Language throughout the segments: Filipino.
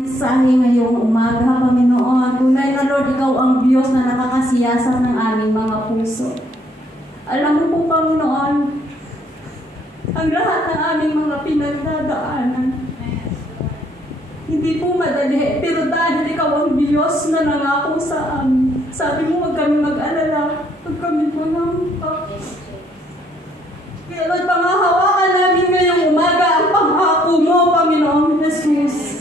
Mensahe ngayong umaga, Panginoon. Tunay na Lord, Ikaw ang Diyos na nakakasiyasat ng aming mga puso. Alam mo po, Panginoon, ang lahat ng aming mga pinagdadaanan. Hindi po madali, pero dahil Ikaw ang Diyos na nangako sa amin. Sabi mo, huwag kami mag-alala, huwag kami mangampa. Kaya Lord, pangahawakan namin ngayong umaga ang pangako mo, Panginoon Jesus.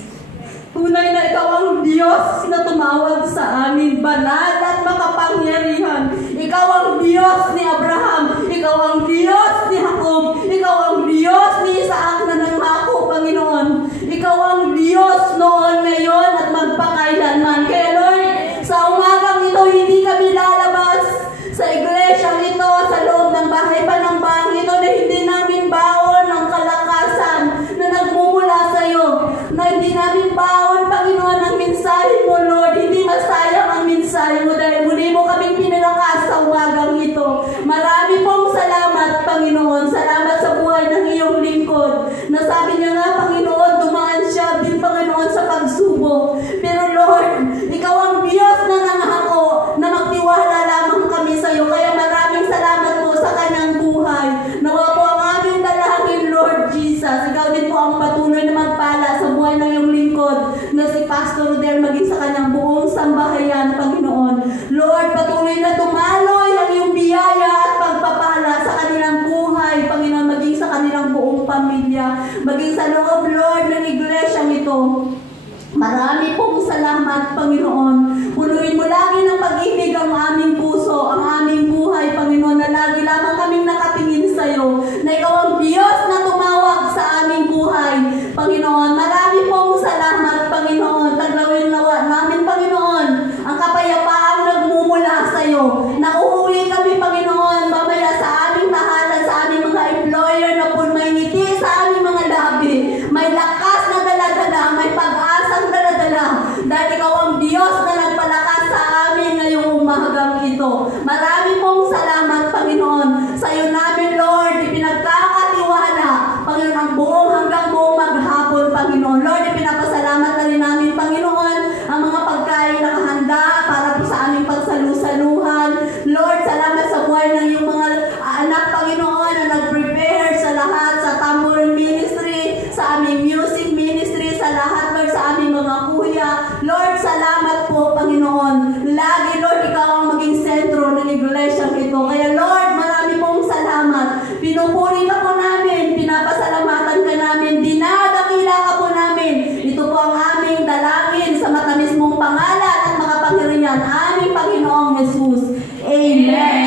Tunay na Ikaw ang Diyos na tumawag sa amin, banal at makapangyarihan. Ikaw ang Diyos ni Abraham, Ikaw ang Diyos ni Jacob, Ikaw ang Diyos ni Isaac na nangako, Panginoon. Ikaw ang Diyos noon, ngayon at magpakailanman. Kaya Lord, sa umagang ito, hindi kami lalabas sa iglesyang ito, sa loob ng bahay panambang ito, na hindi namin baon ng kalakasan na nagmumula sa iyo, na hindi namin baon, Panginoon, ang mensahe mo, Lord. Hindi masayang ang mensahe mo dahil muli mo kaming pinalakas sa umagang ito. Marami pong salamat, Panginoon. Salamat sa buhay ng iyong lingkod. Nasabi niya nga, Panginoon, dumaan siya din, Panginoon, sa pagsubok. Pero Lord, Ikaw ang Diyos na nangako na magtiwala lamang kami sa iyo. Kaya maraming salamat po sa kanyang buhay. Nawa po ang aming dalangin, Lord Jesus. Ikaw din po ang patuloy na magpala sa buhay ng iyong lingkod na si Pastor Rodel, maging sa kanyang buong sambahayan, Panginoon. Lord, patuloy na dumaloy ang iyong biyaya at pagpapala sa kanilang buhay, Panginoon, maging sa kanilang buong pamilya, maging sa loob, Lord, ng iglesyang ito. Marami pong salamat, Panginoon. Punuin mo lagi ng pag-ibig ang aming puso, ang aming buhay, Panginoon, na lagi lamang kaming nakatingin sa iyo, na Ikaw ang Diyos na tumawag sa aming buhay, Panginoon. Marami pong salamat, Panginoon. Taglawin namin, Panginoon, ang kapayapaang nagmumula sa iyo. Nauuwi kami, Panginoon, mamaya sa aming tahanan, sa aming mga employer na po may ngiti sa aming mga labi, may lakas na daladala, may pag-asang daladala, dahil Ikaw ang Diyos na nagpalakas sa amin ngayong umagang ito. Marami pong salamat, Panginoon. Sa iyo namin, Lord, ipinagkakatiwala, Panginoon, ang buong hanggang buong maghapon, Panginoon. Lord, ipinapasalamat na rin namin, Panginoon, ang mga pagkain na handa para po sa aming pagsalusaluhan. Lord, salamat sa buhay ng iyong mga anak, Panginoon, na nag-prepare sa lahat, sa tambourine ministry, sa aming music ministry, sa lahat, Lord, sa aming mga kuya. Lord, salamat po, Panginoon. Lagi, Lord, Ikaw ang maging sentro ng iglesyang ito. Kaya, Lord, marami pong salamat. Pinupuri ka po namin, pinapasalamatan ka namin, dinadakila ka po namin. Ito po ang aming dalangin sa matamis mong pangalan at makapangyarihan, aming Panginoong Jesus. Amen.